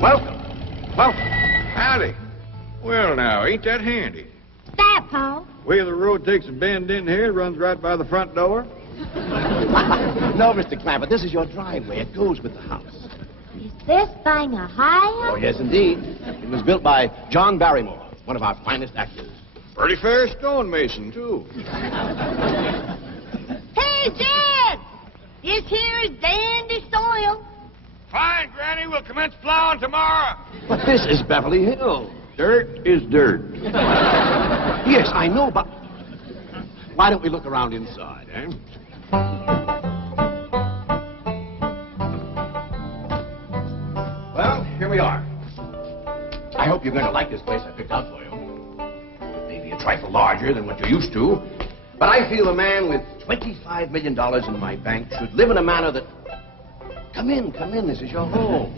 Welcome. Welcome. Howdy. Well, now, ain't that handy? That, Paul. Way the road takes a bend in here, runs right by the front door. No, Mr. Clampett, this is your driveway. It goes with the house. Is this thing a hideout? Oh, yes, indeed. It was built by John Barrymore, one of our finest actors. Pretty fair stonemason, too. Hey, Jed! This here is dandy soil. Fine, Granny. We'll commence plowing tomorrow. But this is Beverly Hills. Dirt is dirt. Yes, I know, but why don't we look around inside, eh? Well, here we are. I hope you're going to like this place I picked out for you. It may be a trifle larger than what you're used to, but I feel a man with $25 million in my bank should live in a manner that... Come in, this is your home.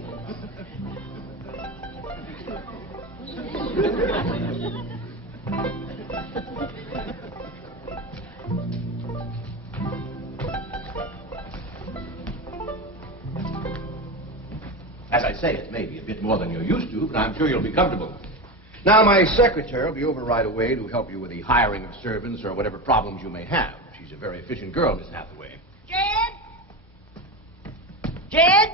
As I say, it may be a bit more than you're used to, but I'm sure you'll be comfortable. Now, my secretary will be over right away to help you with the hiring of servants or whatever problems you may have. She's a very efficient girl, Miss Hathaway. Jed? Jed?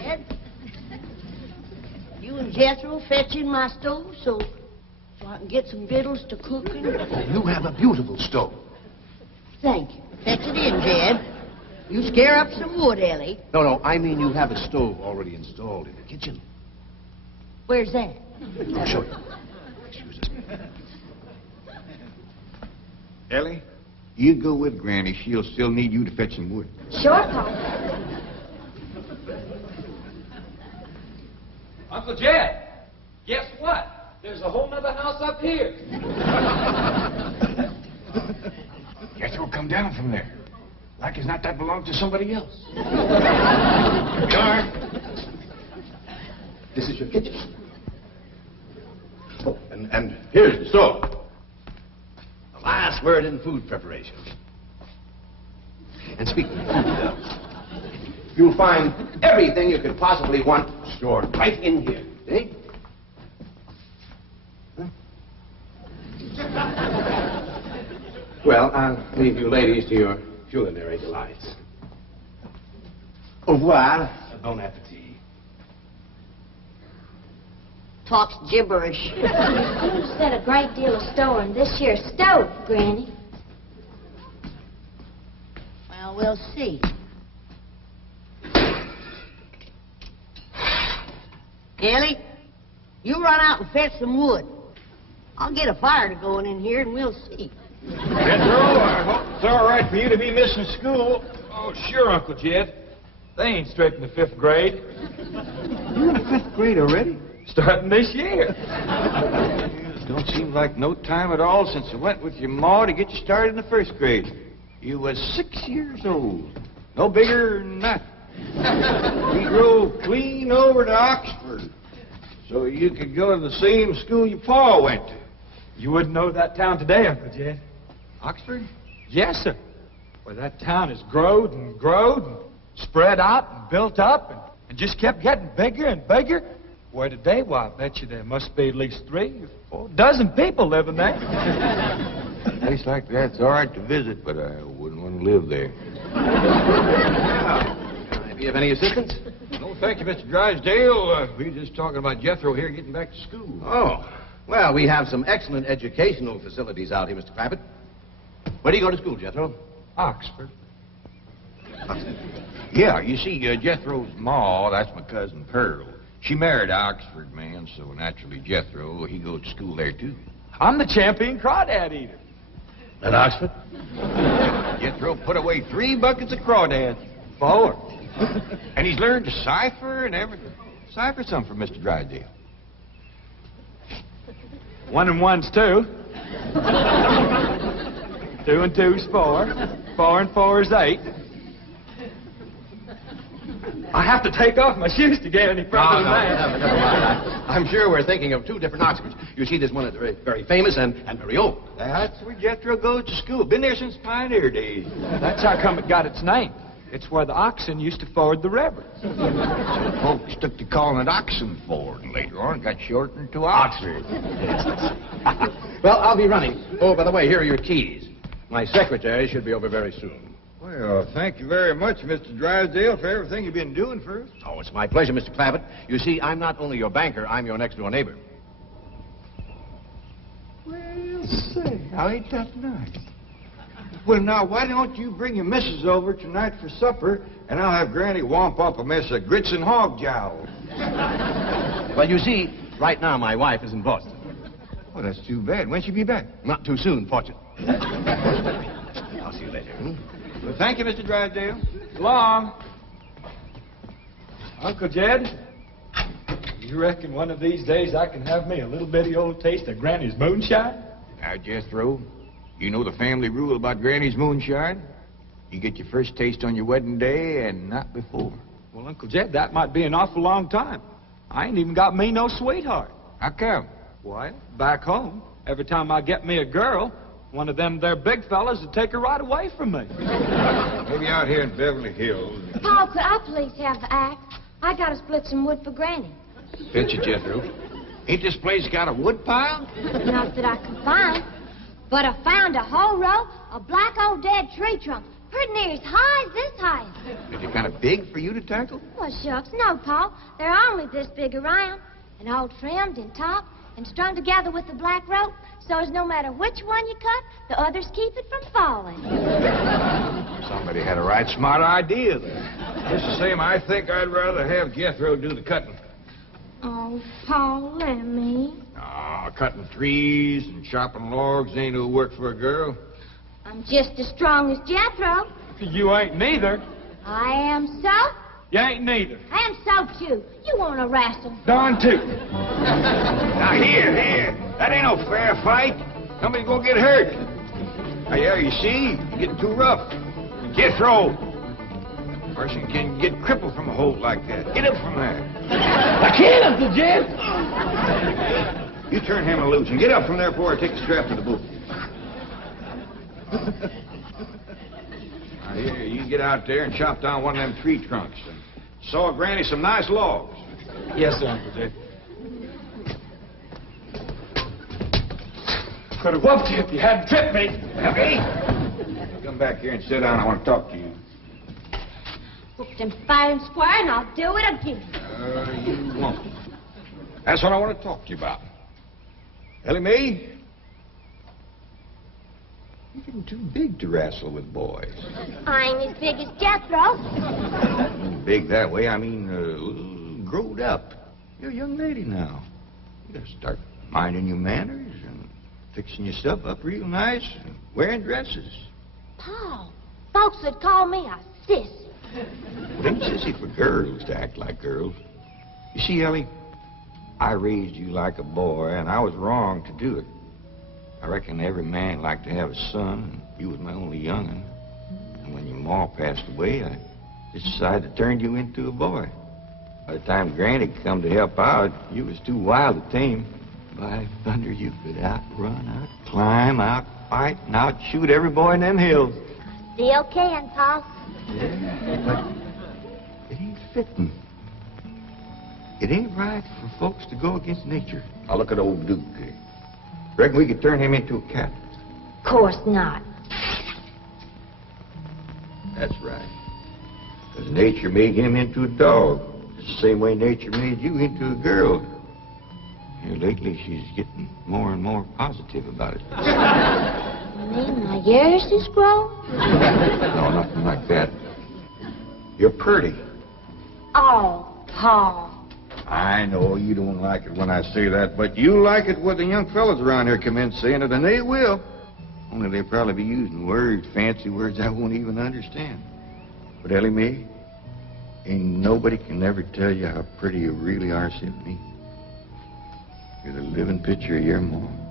Jed? You and Jethro fetching my stove so I can get some victuals to cook in? You have a beautiful stove. Thank you. Fetch it in, Jed. You scare up some wood, Ellie. No, I mean you have a stove already installed in the kitchen. Where's that? I'll show you. Excuse us. Ellie, you go with Granny. She'll still need you to fetch some wood. Sure, Paul. Uncle Jed, guess what? There's a whole nother house up here. Guess we'll come down from there. Like as not that belongs to somebody else. Darn. This is your kitchen. Oh, and here's the stove. The last word in food preparation. And speaking of food, you'll find everything you could possibly want stored right in here. Eh? Huh? Well, I'll leave you ladies to your culinary delights. Au revoir. Bon appetit. Talks gibberish. You said a great deal of store in this here stove, Granny. Well, we'll see. Ellie, you run out and fetch some wood. I'll get a fire to going in here and we'll see. Jethro, I hope it's all right for you to be missing school. Oh, sure, Uncle Jed. They ain't straight in the 5th grade. You in the 5th grade already? Starting this year. It don't seem like no time at all since I went with your ma to get you started in the 1st grade. You was 6 years old. No bigger than that. We drove clean over to Oxford so you could go to the same school your pa went to. You wouldn't know that town today, Uncle Jed. Oxford? Yes, sir. Well, that town has growed and growed and spread out and built up and just kept getting bigger and bigger. Where today, why, I bet you there must be at least 3 or 4 dozen people living there. A place like that's all right to visit, but I wouldn't want to live there. Do you have any assistance? No, thank you, Mr. Drysdale. We were just talking about Jethro here getting back to school. Oh, well, we have some excellent educational facilities out here, Mr. Clampett. Where do you go to school, Jethro? Oxford. Yeah, you see, Jethro's ma, that's my cousin Pearl. She married an Oxford man, so naturally Jethro, he goes to school there, too. I'm the champion crawdad eater. At Oxford? Jethro put away 3 buckets of crawdads. 4. And he's learned to cipher and everything. Cipher some for Mr. Drysdale. 1 and 1's 2. 2 and 2's 4. 4 and 4's 8. I have to take off my shoes to get any further than that. Never mind. I'm sure we're thinking of 2 different Oxfords. You see, there's one that's very, very famous and very old. That's where Jethro goes to school. Been there since pioneer days. That's how come it got its name. It's where the oxen used to ford the river. So folks took to calling it Oxen Ford, and later on it got shortened to Oxford. Well, I'll be running. Oh, by the way, here are your keys. My secretary should be over very soon. Well, thank you very much, Mr. Drysdale, for everything you've been doing for us. Oh, it's my pleasure, Mr. Clampett. You see, I'm not only your banker, I'm your next-door neighbor. Well, say, now ain't that nice? Well, now, why don't you bring your missus over tonight for supper, and I'll have Granny womp up a mess of grits and hog jowl. Well, you see, right now my wife is in Boston. Oh, that's too bad. When'll she be back? Not too soon, fortunately. I'll see you later. Well, thank you, Mr. Drysdale. So long. Uncle Jed, you reckon one of these days I can have me a little bitty old taste of Granny's moonshine? Now, Jethro, you know the family rule about Granny's moonshine? You get your first taste on your wedding day and not before. Well, Uncle Jed, that might be an awful long time. I ain't even got me no sweetheart. How come? Well, back home, every time I get me a girl, one of them there big fellas would take her right away from me. Maybe out here in Beverly Hills. Paul, could I please have the axe? I gotta split some wood for Granny. Fetch it, Jethro. Ain't this place got a wood pile? Not that I can find. But I found a whole row of black old dead tree trunks, pretty near as high as this height. Is it kind of big for you to tackle? Well, shucks, no, Paul. They're only this big around, and all trimmed and topped and strung together with the black rope, so as no matter which one you cut, the others keep it from falling. Somebody had a right smart idea there. Just the same, I think I'd rather have Jethro do the cutting. Oh, Paul, let me. Ah, cutting trees and chopping logs ain't no work for a girl. I'm just as strong as Jethro. You ain't neither. I am so. You ain't neither. I am so, too. You want to wrestle. Darn too. Now, here. That ain't no fair fight. Somebody's gonna get hurt. Now, yeah, you see, you're getting too rough. Jethro. A person can get crippled from a hold like that. Get up from there. I can't, Uncle Jed. You turn him loose and get up from there before I take the strap to the boot. Now, here, you get out there and chop down one of them tree trunks and saw Granny some nice logs. Yes, sir, Uncle Jed. Could have whooped you if you hadn't tripped me. Okay? Come back here and sit down. I want to talk to you. Whooped him fair and square, and I'll do it again. You won't. That's what I want to talk to you about. Ellie Mae, you're getting too big to wrestle with boys. I ain't as big as Jethro. Big that way, I mean, growed up. You're a young lady now. You gotta start minding your manners and fixing your stuff up real nice and wearing dresses. Paul, folks would call me a sis. It ain't sissy for girls to act like girls. You see, Ellie, I raised you like a boy, and I was wrong to do it. I reckon every man liked to have a son, and you was my only young'un. And when your ma passed away, I just decided to turn you into a boy. By the time Granny come to help out, you was too wild to tame. By thunder, you could outrun, out-climb, out-fight, and out-shoot every boy in them hills. Still can, Paul. Yeah, but it ain't fitting. It ain't right for folks to go against nature. Now look at old Duke. Reckon we could turn him into a cat? Of course not. That's right. Because nature made him into a dog. It's the same way nature made you into a girl. Here lately, she's getting more and more positive about it. You mean my years is grown? No, nothing like that. You're pretty. Oh, Paul. I know you don't like it when I say that, but you like it when the young fellas around here come in saying it, and they will. Only they'll probably be using words, fancy words I won't even understand. But Ellie Mae, ain't nobody can ever tell you how pretty you really are except me. You're the living picture of your mom.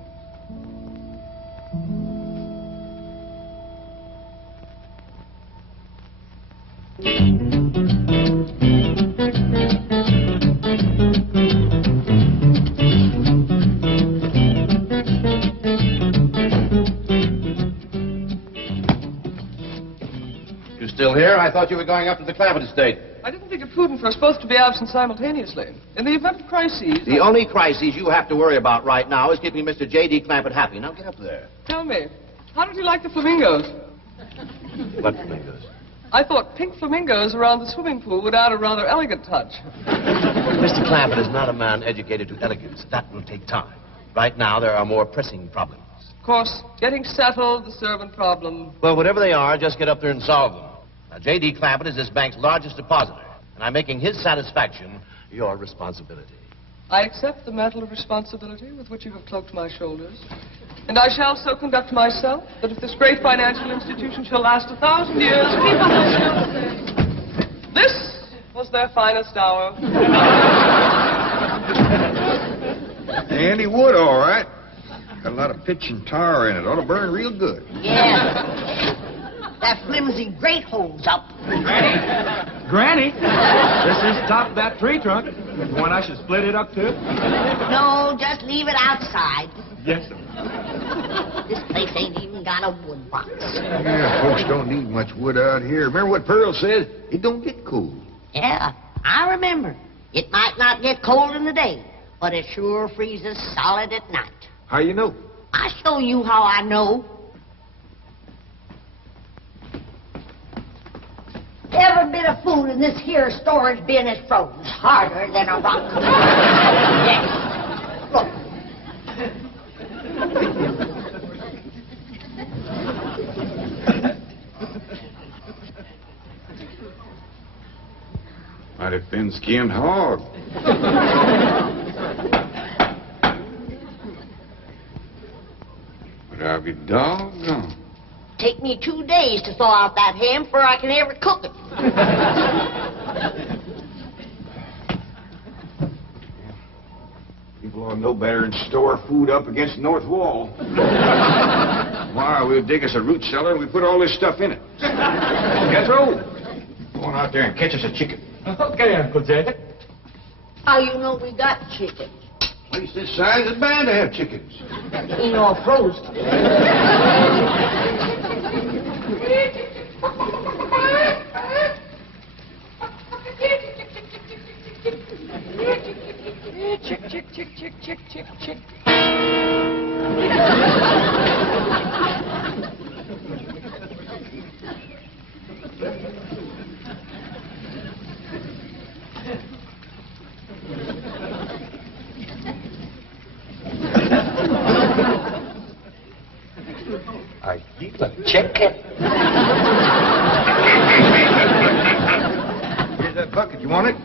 You still here? here? I thought you were going up to the Clampetts estate. I didn't think it prudent for us both to be absent simultaneously. In the event of crises... The only crises you have to worry about right now is keeping Mr. J.D. Clampett happy. Now get up there. Tell me, how did you like the flamingos? What flamingos? I thought pink flamingos around the swimming pool would add a rather elegant touch. Mr. Clampett is not a man educated to elegance. That will take time. Right now, there are more pressing problems. Of course, getting settled, the servant problem. Well, whatever they are, just get up there and solve them. Now, J.D. Clampett is this bank's largest depositor, and I'm making his satisfaction your responsibility. I accept the mantle of responsibility with which you have cloaked my shoulders. And I shall so conduct myself that if this great financial institution shall last 1,000 years, people will still say, this was their finest hour. Handy wood, all right. Got a lot of pitch and tar in it. Ought to burn real good. Yeah. That flimsy grate holds up. Granny, this is top of that tree trunk. You want I should split it up too? No, just leave it outside. Yes, sir. This place ain't even got a wood box. Yeah, folks don't need much wood out here. Remember what Pearl said? It don't get cold. Yeah, I remember. It might not get cold in the day, but it sure freezes solid at night. How you know? I'll show you how I know. Every bit of food in this here storage bin is frozen harder than a rock. Yes. Look. Mighty thin-skinned hog. But I'll be doggone. Take me 2 days to thaw out that ham before I can ever cook it. People ought to know better than store food up against the north wall. Why, we'll dig us a root cellar and we put all this stuff in it. Jethro, go on out there and catch us a chicken. Okay, Uncle Jay. How you know we got chicken? Place this size is bound to have chickens. Ain't all frozen. Chick, chick, chick, chick, chick, chick, chick. Are you a chicken? Here's that bucket. You want it?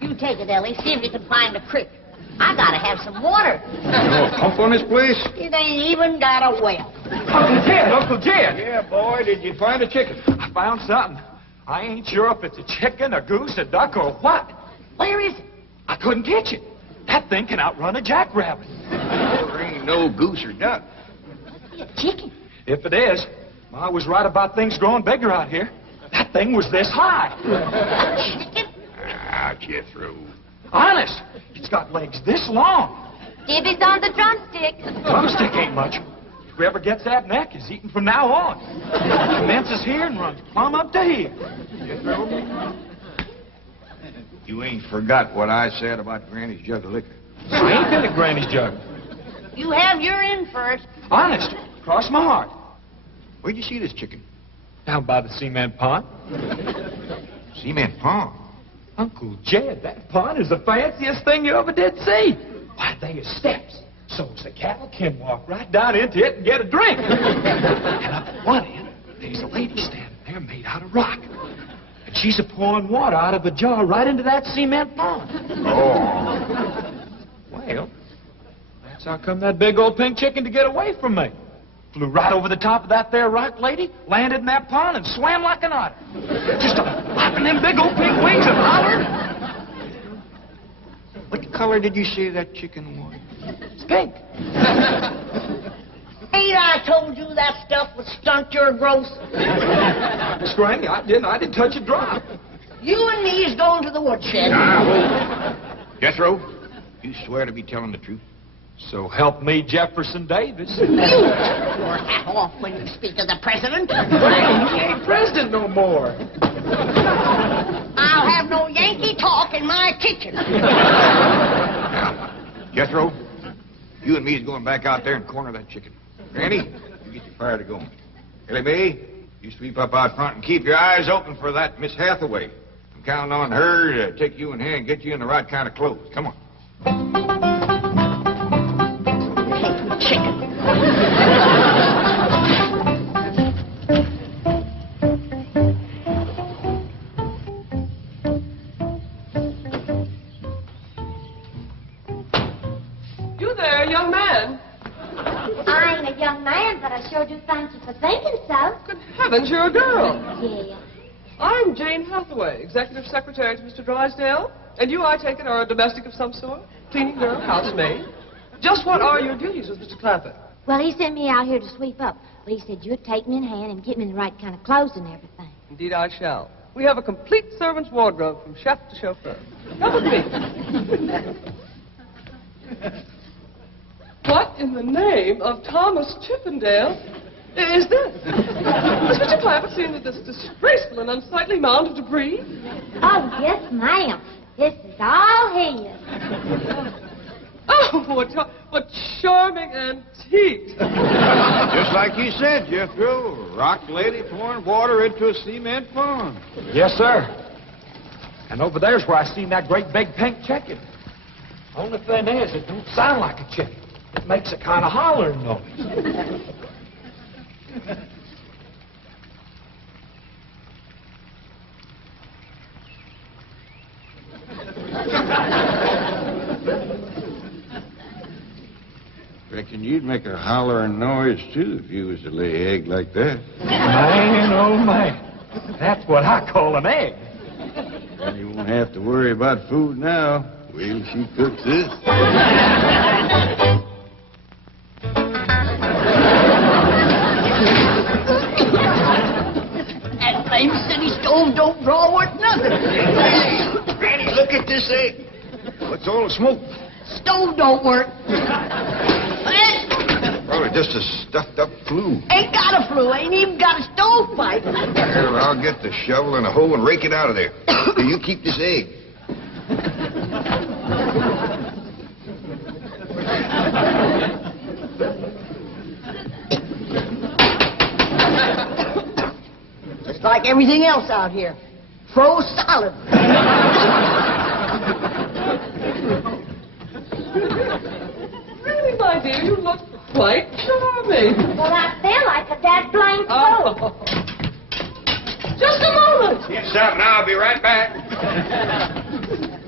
You take it, Ellie. See if you can find a creek. I gotta have some water. You know a pump on this place? It ain't even got a well. Uncle Jed, Uncle Jed. Yeah, boy, did you find a chicken? I found something. I ain't sure if it's a chicken, a goose, a duck, or what. Where is it? I couldn't catch it. That thing can outrun a jackrabbit. There ain't no goose or duck. Must be a chicken. If it is, Ma was right about things growing bigger out here. That thing was this high. A chicken? Ah, Jethro. Honest, it's got legs this long. Dibby's on the drumstick. Drumstick ain't much. Whoever gets that neck is eating from now on. It commences here and runs plumb up to here. Jethro, you ain't forgot what I said about Granny's jug of liquor. I ain't been to Granny's jug. You have your in first. Honest, cross my heart. Where'd you see this chicken? Down by the cement pond. Cement pond. Uncle Jed, that pond is the fanciest thing you ever did see. Why, they are steps. So's the cattle can walk right down into it and get a drink. And up at one end, there's a lady standing there made out of rock. And she's a-pouring water out of a jar right into that cement pond. Oh. Well, that's how come that big old pink chicken to get away from me. Flew right over the top of that there rock lady, landed in that pond, and swam like an otter. Just flapping them big old pink wings and hollered. What color did you say that chicken was? It's pink. Ain't I told you that stuff would stunt your growth? Miss Granny, I didn't touch a drop. You and me is going to the woodshed. Jethro, you swear to be telling the truth? So help me, Jefferson Davis. You take your hat off when you speak of the president. He ain't president no more. my kitchen. Now, Jethro, you and me is going back out there and corner that chicken. Granny, you get your fire to going. Ellie Mae, you sweep up out front and keep your eyes open for that Miss Hathaway. I'm counting on her to take you in hand and get you in the right kind of clothes. Come on. Chicken. You there, young man? I ain't a young man, but I sure do thank you for thinking so. Good heavens, you're a girl. Yeah. I'm Jane Hathaway, executive secretary to Mr. Drysdale. And you, I take it, are a domestic of some sort? Cleaning girl, housemaid? Just what are your duties with Mr. Clampett? Well, he sent me out here to sweep up. But he said you'd take me in hand and get me in the right kind of clothes and everything. Indeed, I shall. We have a complete servant's wardrobe from chef to chauffeur. Come with me. What in the name of Thomas Chippendale is this? Has Mr. Clampett seen this disgraceful and unsightly mound of debris? Oh, yes, ma'am. This is all his. Oh, what charming antiques. Just like you said, Jethro. Rock lady pouring water into a cement pond. Yes, sir. And over there's where I seen that great big pink chicken. Only thing is, it don't sound like a chicken. It makes a kind of hollering noise. Reckon you'd make a hollering noise, too, if you was to lay an egg like that. Man, oh, man. That's what I call an egg. And you won't have to worry about food now. Wait till she cooks this. That flame city stove don't draw worth nothing. Granny, look at this egg. What's all the smoke? Stove don't work. Probably just a stuffed-up flue. Ain't got a flue. Ain't even got a stovepipe. Well, I'll get the shovel and a hoe and rake it out of there. Here, you keep this egg. Just like everything else out here. Froze solid. Really, my dear, you look quite charming. Well, I feel like a dead blamed fool. Oh. Just a moment. Get something, I'll be right back.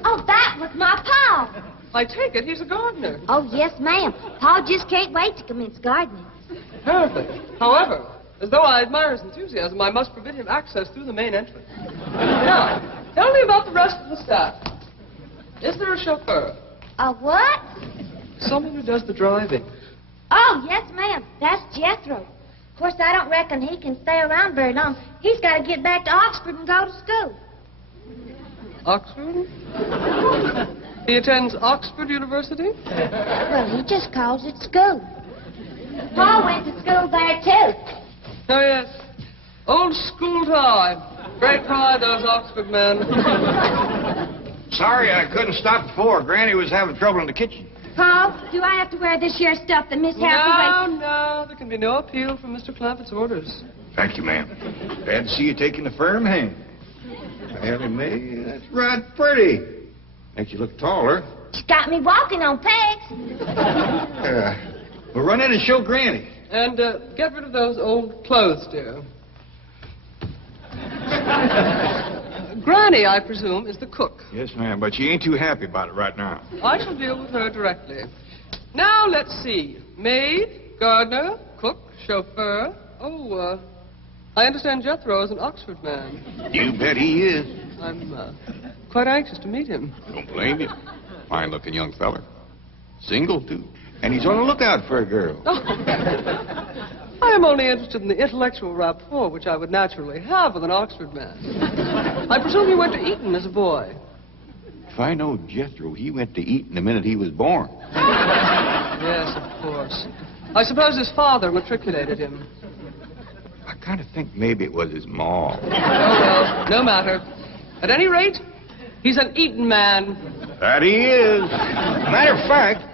Oh, that was my pa. I take it he's a gardener. Oh, yes, ma'am. Pa just can't wait to commence gardening. Perfect. However, as though I admire his enthusiasm, I must forbid him access through the main entrance. Now, tell me about the rest of the staff. Is there a chauffeur? A what? Someone who does the driving. Oh, yes, ma'am. That's Jethro. Of course, I don't reckon he can stay around very long. He's got to get back to Oxford and go to school. Oxford? He attends Oxford University? Well, he just calls it school. Pa went to school there, too. Oh, yes. Old school time. Great pride, those Oxford men. Sorry I couldn't stop before. Granny was having trouble in the kitchen. Pa, do I have to wear this here stuff that Miss Hathaway... No, there can be no appeal from Mr. Clampett's orders. Thank you, ma'am. Glad to see you taking a firm hand. Ellie Mae, that's right pretty. Makes you look taller. She's got me walking on pegs. We'll run in and show Granny. And get rid of those old clothes, dear. Granny, I presume, is the cook. Yes, ma'am, but she ain't too happy about it right now. I shall deal with her directly. Now, let's see. Maid, gardener, cook, chauffeur. Oh, I understand Jethro is an Oxford man. You bet he is. I'm quite anxious to meet him. Don't blame you. Fine-looking young feller. Single, too. And he's on the lookout for a girl. I am only interested in the intellectual rapport which I would naturally have with an Oxford man. I presume you went to Eton as a boy. If I know Jethro, he went to Eton the minute he was born. Yes, of course. I suppose his father matriculated him. I kind of think maybe it was his ma. Oh, well, no matter. At any rate, He's an eating man. That he is. Matter of fact,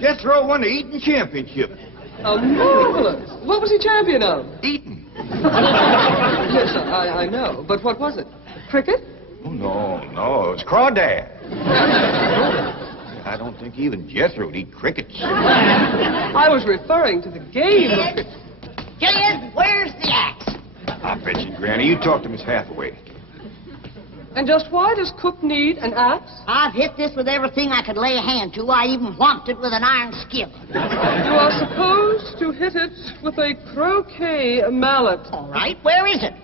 Jethro won the eating championship. Oh, marvelous. What was he champion of? Eating. Yes, I know. But what was it? Cricket? Oh, no, it was crawdad. I don't think even Jethro would eat crickets. I was referring to the game of Kid, Kid, where's the axe? I bet you, Granny, you talk to Miss Hathaway. And just why does Cook need an axe? I've hit this with everything I could lay a hand to. I even whomped it with an iron skillet. You are supposed to hit it with a croquet mallet. All right, where is it?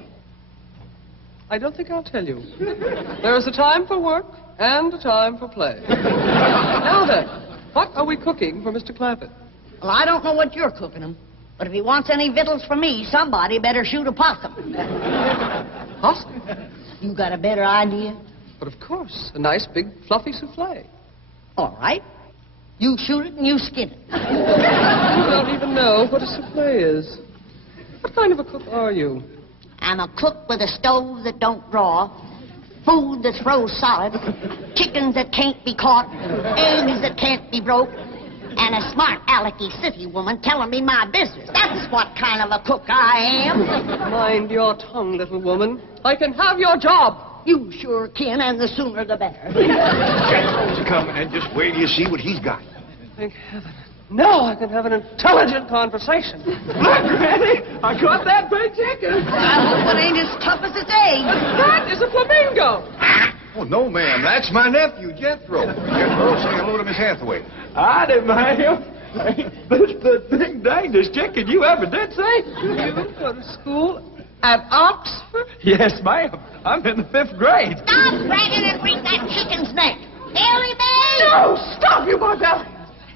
I don't think I'll tell you. There is a time for work and a time for play. Now then, what are we cooking for Mr. Clampett? Well, I don't know what you're cooking him, but if he wants any victuals from me, somebody better shoot a possum. Possum? You got a better idea? But of course, a nice big fluffy souffle. All right. You shoot it and you skin it. You don't even know what a souffle is. What kind of a cook are you? I'm a cook with a stove that don't draw, food that throws solid, chickens that can't be caught, eggs that can't be broke, and a smart alecky city woman telling me my business. That's what kind of a cook I am. Mind your tongue, little woman. I can have your job. You sure can, and the sooner the better. Jethro's coming, and just wait till you see what he's got. Thank heaven. Now I can have an intelligent conversation. Look, Granny, I caught that big chicken. I hope it ain't as tough as its eggs. That is a flamingo. Oh, no, ma'am. That's my nephew, Jethro. Jethro, say hello to Miss Hathaway. Howdy, ma'am. That's the big dangest chicken you ever did see. You go to school at Oxford? Yes, ma'am. I'm in the 5th grade. Stop bragging and wring that chicken's neck. Ellie Mae! No, stop, you Beverly.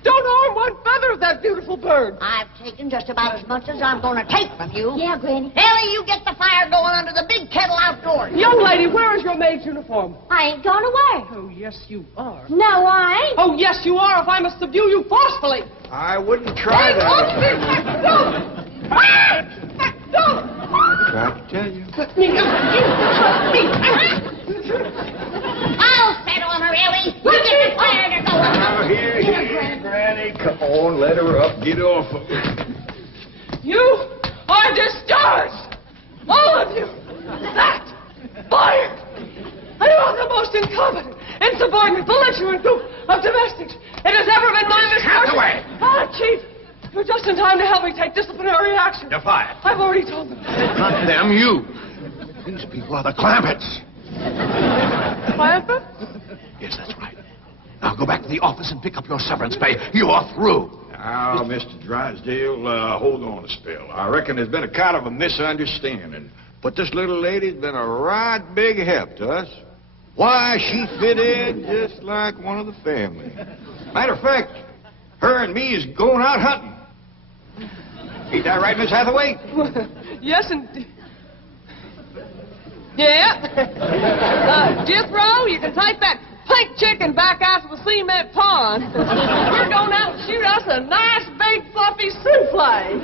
Don't harm one feather of that beautiful bird. I've taken just about as much as I'm going to take from you. Yeah, Granny. Ellie, you get the fire going under the big kettle outdoors. Young lady, where is your maid's uniform? I ain't going to work. Oh, yes, you are. No, I ain't. Oh, yes, you are, if I must subdue you forcefully. I wouldn't try Hey, that. no! No! Tried to tell you. I'll settle on her, Ellie. You get the fire to go. Now, here, Granny. Come on, let her up. Get off of her. You are discharged! All of you! That! Fired! I am the most incompetent, insubordinate, belligerent group of domestics it has ever been my misfortune. Hathaway! Ah, Chief! You're just in time to help me take disciplinary action. You're fired. I've already told them. Not them, you. These people are the Clampetts. Clampett? Yes, that's right. Now go back to the office and pick up your severance pay. You're through. Now, Mr. Drysdale, hold on a spell. I reckon there's been a kind of a misunderstanding. But this little lady's been a right big help to us. Why, she fit in just like one of the family. Matter of fact, her and me is going out hunting. Ain't that right, Miss Hathaway? Yes, indeed. Yeah. Jethro, you can take that pink chicken back out to the cement pond. We're going out and shoot us a nice big fluffy souffle.